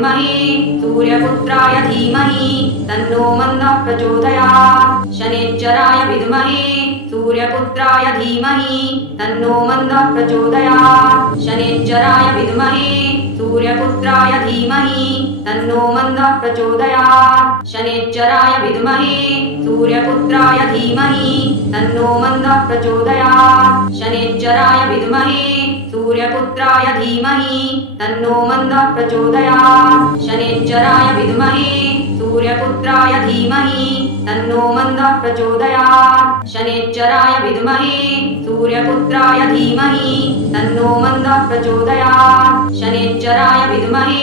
विद्महे सूर्यपुत्राय धीमहि तन्नो मन्दः प्रचोदयात् शनैश्चराय विद्महे सूर्यपुत्राय धीमहि तन्नो मन्दः प्रचोदयात् शनैश्चराय विद्महे सूर्यपुत्राय धीमहि तन्नो मन्दः प्रचोदयात् शनैश्चराय विद्महे सूर्यपुत्राय धीमहि तन्नो मन्दः प्रचोदयात् शनैश्चराय विद्महे सूर्यपुत्राय धीमहि तन्नो मन्दः प्रचोदयात् शनैश्चराय विद्महे सूर्यपुत्राय धीमहि तन्नो मन्दः प्रचोदयात् शनैश्चराय विद्महे सूर्यपुत्राय धीमहि तन्नो मन्दः प्रचोदयात् शनैश्चराय विद्महे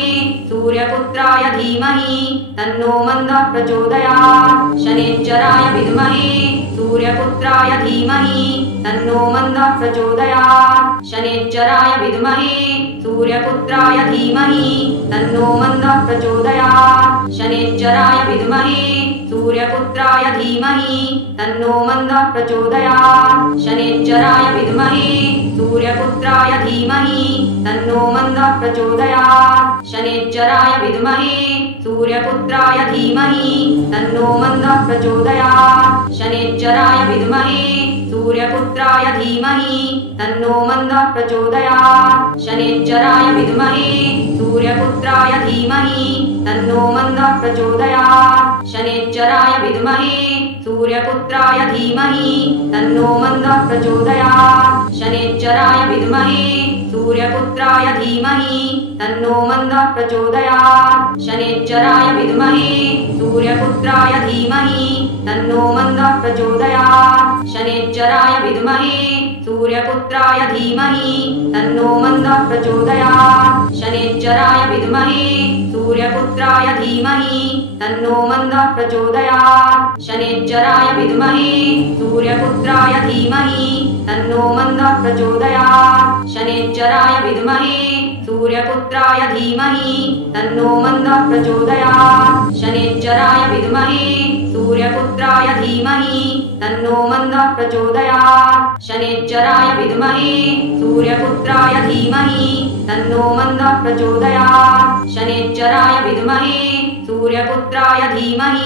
सूर्यपुत्राय धीमहि तन्नो मन्दः प्रचोदयात् शनैश्चराय विद्महे सूर्यपुत्राय धीमहि तन्नो मन्दः प्रचोदयात् शनैश्चराय विद्महे सूर्यपुत्राय धीमहि तन्नो मन्दः प्रचोदयात् शनैश्चराय विद्महे सूर्यपुत्राय धीमहि तन्नो मन्दः प्रचोदयात् शनैश्चराय विद्महे सूर्यपुत्राय धीमहि तन्नो मन्दः प्रचोदयात् शनैश्चराय विद्महे सूर्यपुत्राय धीमहि तन्नो मन्दः प्रचोदयात् शनैश्चराय विद्महे सूर्यपुत्राय धीमहि तन्नो मन्दः प्रचोदयात् शनैश्चराय विद्महे सूर्यपुत्राय धीमहि तन्नो मन्दः प्रचोदयात् शनैश्चराय विद्महे सूर्यपुत्राय धीमहि तन्नो मन्दः प्रचोदयात् शनैश्चराय विद्महे सूर्यपुत्राय धीमहि तन्नो मन्दः प्रचोदयात् शनैश्चराय विद्महे सूर्यपुत्राय धीमहि तन्नो मन्दः प्रचोदयात् शनैश्चराय विद्महे सूर्यपुत्राय धीमहि तन्नो मन्दः प्रचोदयात् शनैश्चराय विद्महे सूर्यपुत्राय धीमहि तन्नो मन्दः प्रचोदयात् शनैश्चराय विद्महे सूर्यपुत्राय धीमहि तन्नो मन्दः प्रचोदयात् शनैश्चराय विद्महे सूर्यपुत्राय धीमहि तन्नो मन्दः प्रचोदयात् शनैश्चराय विद्महे सूर्यपुत्राय धीमहि तन्नो मन्दः प्रचोदयात् शनैश्चराय विद्महे सूर्यपुत्राय धीमहि तन्नो मन्दः प्रचोदयात् शनैश्चराय विद्महे सूर्यपुत्राय धीमहि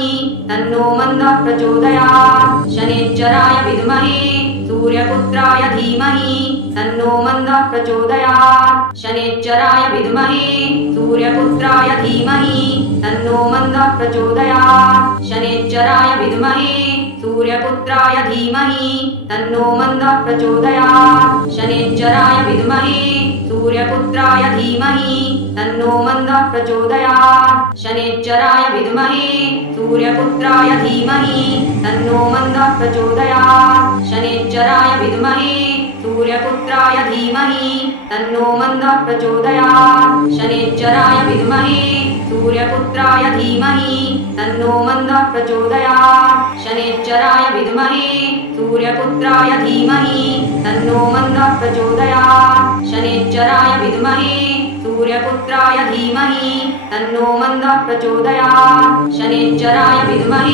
तन्नो मन्दः प्रचोदयात् शनैश्चराय विद्महे सूर्यपुत्राय धीमहि तन्नो मन्दः प्रचोदयात् शनैश्चराय विद्महे सूर्यपुत्राय धीमहि तन्नो मन्दः प्रचोदयात् शनैश्चराय विद्महे सूर्यपुत्राय धीमहि तन्नो मन्दः प्रचोदयात् शनैश्चराय विद्महे सूर्यपुत्राय धीमहि तन्नो मन्दः प्रचोदयात् शनैश्चराय विद्महे सूर्यपुत्राय धीमहि तन्नो मन्दः प्रचोदयात् शनैश्चराय विद्महे सूर्यपुत्राय धीमहि तन्नो मन्दः प्रचोदयात् शनैश्चराय विद्महे सूर्यपुत्राय धीमहि तन्नो मन्दः प्रचोदयात् शनैश्चराय विद्महे सूर्यपुत्राय धीमहि तन्नो मन्दः प्रचोदयात् शनैश्चराय विद्महे सूर्यपुत्राय धीमहि तन्नो मन्दः प्रचोदयात् शनैश्चराय विद्महे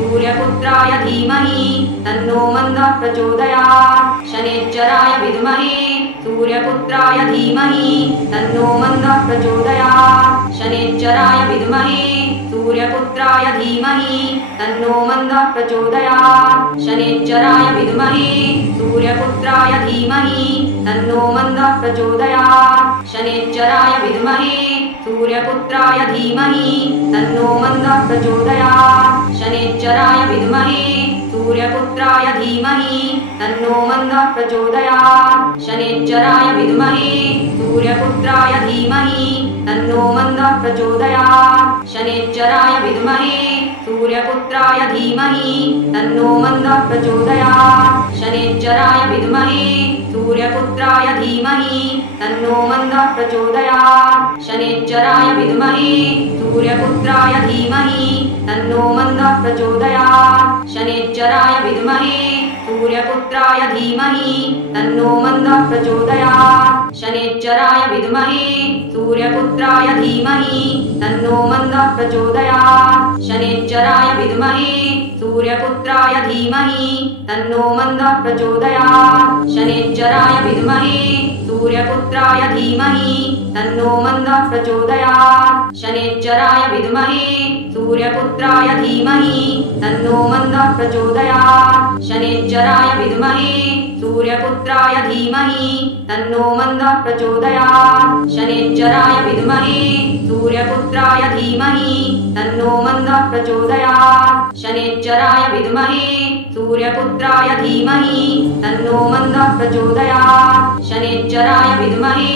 सूर्यपुत्राय धीमहि तन्नो मन्दः प्रचोदयात् शनैश्चराय विद्महे सूर्यपुत्राय धीमहि तन्नो मन्दः प्रचोदयात् शनैश्चराय विद्महे सूर्यपुत्राय धीमहि तन्नो मन्दः प्रचोदयात् शनैश्चराय विद्महे सूर्यपुत्राय धीमहि तन्नो मन्दः प्रचोदयात् शनैश्चराय विद्महे सूर्यपुत्राय धीमहि तन्नो मन्दः प्रचोदयात् शनैश्चराय विद्महे सूर्यपुत्राय धीमहि तन्नो मन्दः प्रचोदयात् शनैश्चराय विद्महे सूर्यपुत्राय धीमहि तन्नो मन्दः प्रचोदयात् शनैश्चराय विद्महे सूर्यपुत्राय धीमहि तन्नो मन्दः प्रचोदयात् शनैश्चराय विद्महे सूर्यपुत्राय धीमहि तन्नो मन्दः प्रचोदयात् शनैश्चराय विद्महे सूर्यपुत्राय धीमहि तन्नो मन्दः प्रचोदयात् शनैश्चराय विद्महे सूर्यपुत्राय धीमहि तन्नो मन्दः प्रचोदयात् शनैश्चराय विद्महे सूर्यपुत्राय धीमहि तन्नो मन्दः प्रचोदयात् शनैश्चराय विद्महे सूर्यपुत्राय धीमहि तन्नो मन्दः प्रचोदयात् शनैश्चराय विद्महे सूर्यपुत्राय धीमहि तन्नो मन्दः प्रचोदयात् शनैश्चराय विद्महे सूर्यपुत्राय धीमहि तन्नो मन्दः प्रचोदयात् शनैश्चराय विद्महे सूर्यपुत्राय धीमहि तन्नो मन्दः प्रचोदयात् शनैश्चराय विद्महे सूर्यपुत्राय धीमहि तन्नो मन्दः प्रचोदयात् शनैश्चराय विद्महे सूर्यपुत्राय धीमहि तन्नो मन्दः प्रचोदयात् शनैश्चराय विद्महे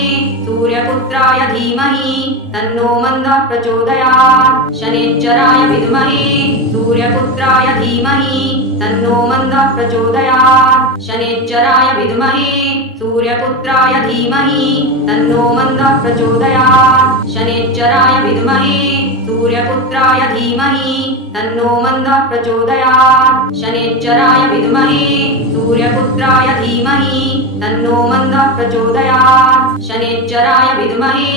सूर्यपुत्राय धीमहि तन्नो मन्दः प्रचोदयात् शनैश्चराय विद्महे सूर्यपुत्राय धीमहि तन्नो मन्दः प्रचोदयात् शनैश्चराय विद्महे सूर्यपुत्राय धीमहि तन्नो मन्दः प्रचोदयात् शनैश्चराय विद्महे सूर्यपुत्राय धीमहि तन्नो मन्दः प्रचोदयात् शनैश्चराय विद्महे सूर्यपुत्राय धीमहि तन्नो मन्दः प्रचोदयात् शनैश्चराय विद्महे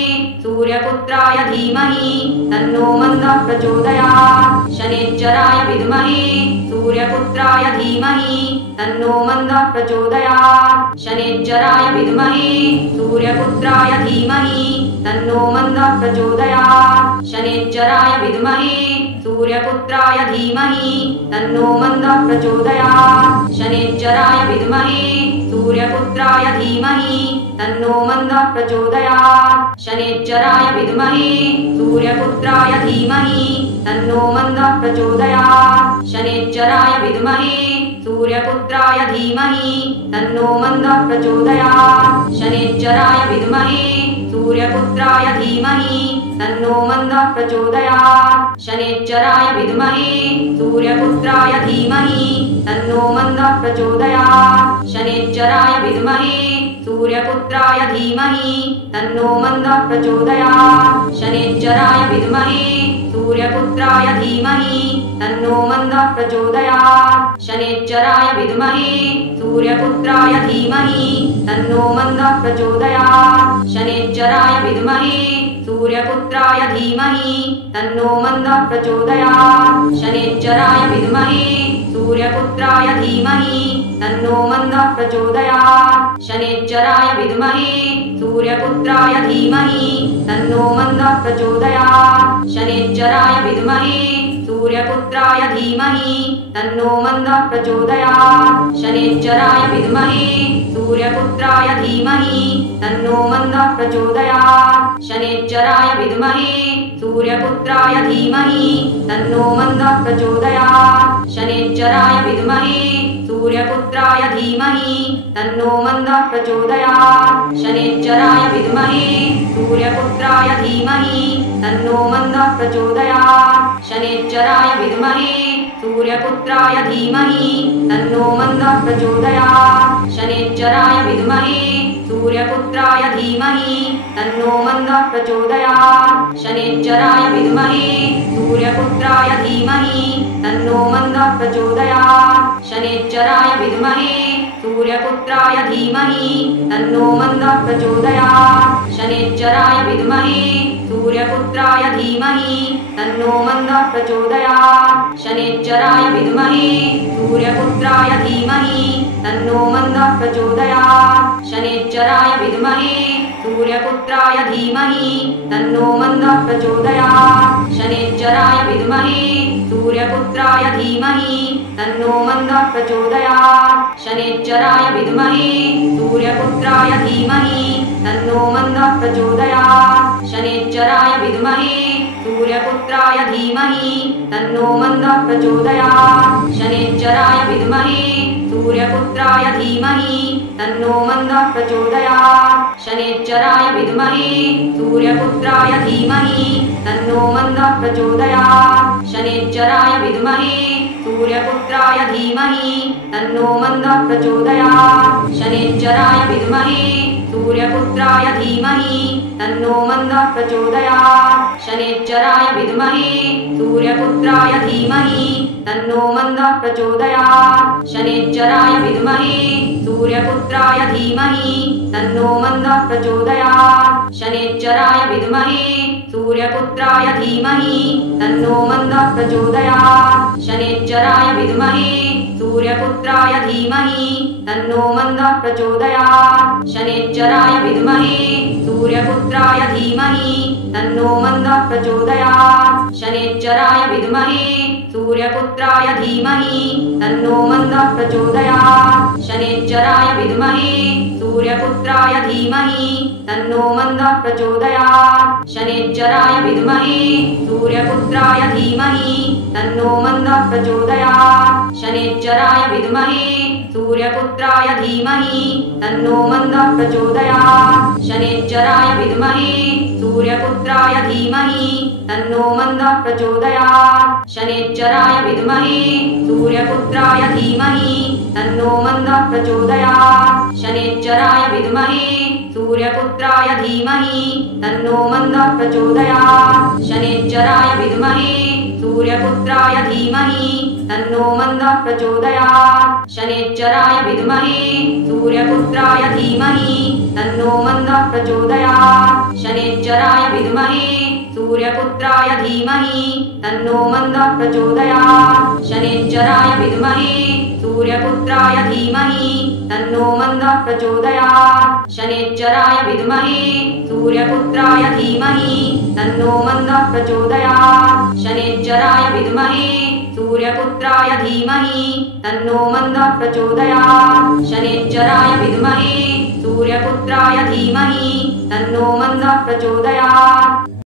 सूर्यपुत्राय धीमहि तन्नो मन्दः प्रचोदयात् शनैश्चराय विद्महे सूर्यपुत्राय धीमहि तन्नो मन्दः प्रचोदयात् शनैश्चराय विद्महे सूर्यपुत्राय धीमहि तन्नो मन्दः प्रचोदयात् शनैश्चराय विद्महे सूर्यपुत्राय धीमहि तन्नो मन्दः प्रचोदयात् शनैश्चराय विद्महे सूर्यपुत्राय धीमहि तन्नो मन्दः प्रचोदयात् शनैश्चराय विद्महे सूर्यपुत्राय धीमहि तन्नो मन्दः प्रचोदयात् शनैश्चराय विद्महे सूर्यपुत्राय धीमहि तन्नो मन्दः प्रचोदयात् शनैश्चराय विद्महे सूर्यपुत्राय धीमहि तन्नो मन्दः प्रचोदयात् शनैश्चराय विद्महे सूर्यपुत्राय धीमहि तन्नो मन्दः प्रचोदयात् शनैश्चराय विद्महे सूर्यपुत्राय धीमहि तन्नो मन्दः प्रचोदयात् शनैश्चराय विद्महे सूर्यपुत्राय धीमहि तन्नो मन्दः प्रचोदयात् शनैश्चराय विद्महे सूर्यपुत्राय धीमहि तन्नो मन्दः प्रचोदयात् शनैश्चराय विद्महे सूर्यपुत्राय धीमहि तन्नो मन्दः प्रचोदयात् शनैश्चराय विद्महे सूर्यपुत्राय धीमहि तन्नो मन्दः प्रचोदयात् शनैश्चराय विद्महे सूर्यपुत्राय धीमहि तन्नो मन्दः प्रचोदयात् शनैश्चराय विद्महे सूर्यपुत्राय धीमहि तन्नो मन्दः प्रचोदयात् शनैश्चराय विद्महे सूर्यपुत्राय धीमहि तन्नो मन्दः प्रचोदयात् शनैश्चराय विद्महे सूर्यपुत्राय धीमहि तन्नो मन्दः प्रचोदयात् शनैश्चराय विद्महे सूर्यपुत्राय धीमहि तन्नो मन्दः प्रचोदयात् शनैश्चराय विद्महे सूर्यपुत्राय धीमहि तन्नो मन्दः प्रचोदयात् शनैश्चराय विद्महे सूर्यपुत्राय धीमहि तन्नो मन्दः प्रचोदयात् शनैश्चराय विद्महे सूर्यपुत्राय धीमहि तन्नो मन्दः प्रचोदयात् शनैश्चराय विद्महे सूर्यपुत्राय धीमहि तन्नो मन्दः प्रचोदयात् शनैश्चराय विद्महे सूर्यपुत्राय धीमहि तन्नो मन्दः प्रचोदयात् शनैश्चराय विद्महे सूर्यपुत्राय धीमहि तन्नो मन्दः प्रचोदयात् शनैश्चराय विद्महे सूर्यपुत्राय धीमहि तन्नो मन्दः प्रचोदयात् शनैश्चराय विद्महे सूर्यपुत्राय धीमहि तन्नो मन्दः प्रचोदयात् शनैश्चराय विद्महे सूर्यपुत्राय धीमहि तन्नो मन्दः प्रचोदयात् शनैश्चराय विद्महे सूर्यपुत्राय धीमहि तन्नो मन्दः प्रचोदयात् शनैश्चराय विद्महे सूर्यपुत्राय धीमहि तन्नो मन्दः प्रचोदयात् शनैश्चराय विद्महे सूर्यपुत्राय धीमहि तन्नो मन्दः प्रचोदयात् शनैश्चराय विद्महे सूर्यपुत्राय धीमहि तन्नो मन्दः प्रचोदयात् शनैश्चराय विद्महे सूर्यपुत्राय धीमहि तन्नो मन्दः प्रचोदयात् शनैश्चराय विद्महे सूर्यपुत्राय धीमहि तन्नो मन्दः प्रचोदयात् शनैश्चराय विद्महे सूर्यपुत्राय धीमहि तन्नो मन्दः प्रचोदयात् शनैश्चराय विद्महे सूर्यपुत्राय धीमहि तन्नो मन्दः प्रचोदयात् शनैश्चराय विद्महे सूर्यपुत्राय धीमहि तन्नो मन्दः प्रचोदयात् शनैश्चराय विद्महे सूर्यपुत्राय धीमहि तन्नो मन्दः प्रचोदयात् शनैश्चराय विद्महे सूर्यपुत्राय धीमहि तन्नो मन्दः प्रचोदयात् शनैश्चराय विद्महे सूर्यपुत्राय धीमहि तन्नो मन्दः प्रचोदयात् शनैश्चराय विद्महे सूर्यपुत्राय धीमहि तन्नो मन्दः प्रचोदयात् शनैश्चराय विद्महे सूर्यपुत्राय धीमहि तन्नो मन्दः प्रचोदयात् शनैश्चराय विद्महे सूर्यपुत्राय धीमहि तन्नो मन्दः प्रचोदयात् शनैश्चराय विद्महे सूर्यपुत्राय धीमहि तन्नो मन्दः प्रचोदयात् शनैश्चराय विद्महे सूर्यपुत्राय धीमहि तन्नो मन्दः प्रचोदयात् शनैश्चराय विद्महे सूर्यपुत्राय धीमहि तन्नो मन्दः प्रचोदयात् शनैश्चराय विद्महे सूर्यपुत्राय धीमहि तन्नो मन्दः प्रचोदयात् शनैश्चराय विद्महे सूर्यपुत्राय धीमहि तन्नो मन्दः प्रचोदयात् शनैश्चराय विद्महे सूर्यपुत्राय धीमहि तन्नो मन्दः प्रचोदयात् शनैश्चराय विद्महे सूर्यपुत्राय धीमहि तन्नो मन्दः प्रचोदयात् शनैश्चराय विद्महे सूर्यपुत्राय धीमहि तन्नो मन्दः प्रचोदयात् शनैश्चराय विद्महे सूर्यपुत्राय धीमहि तन्नो मन्दः प्रचोदयात् शनैश्चराय विद्महे सूर्यपुत्राय धीमहि तन्नो मन्दः प्रचोदयात्।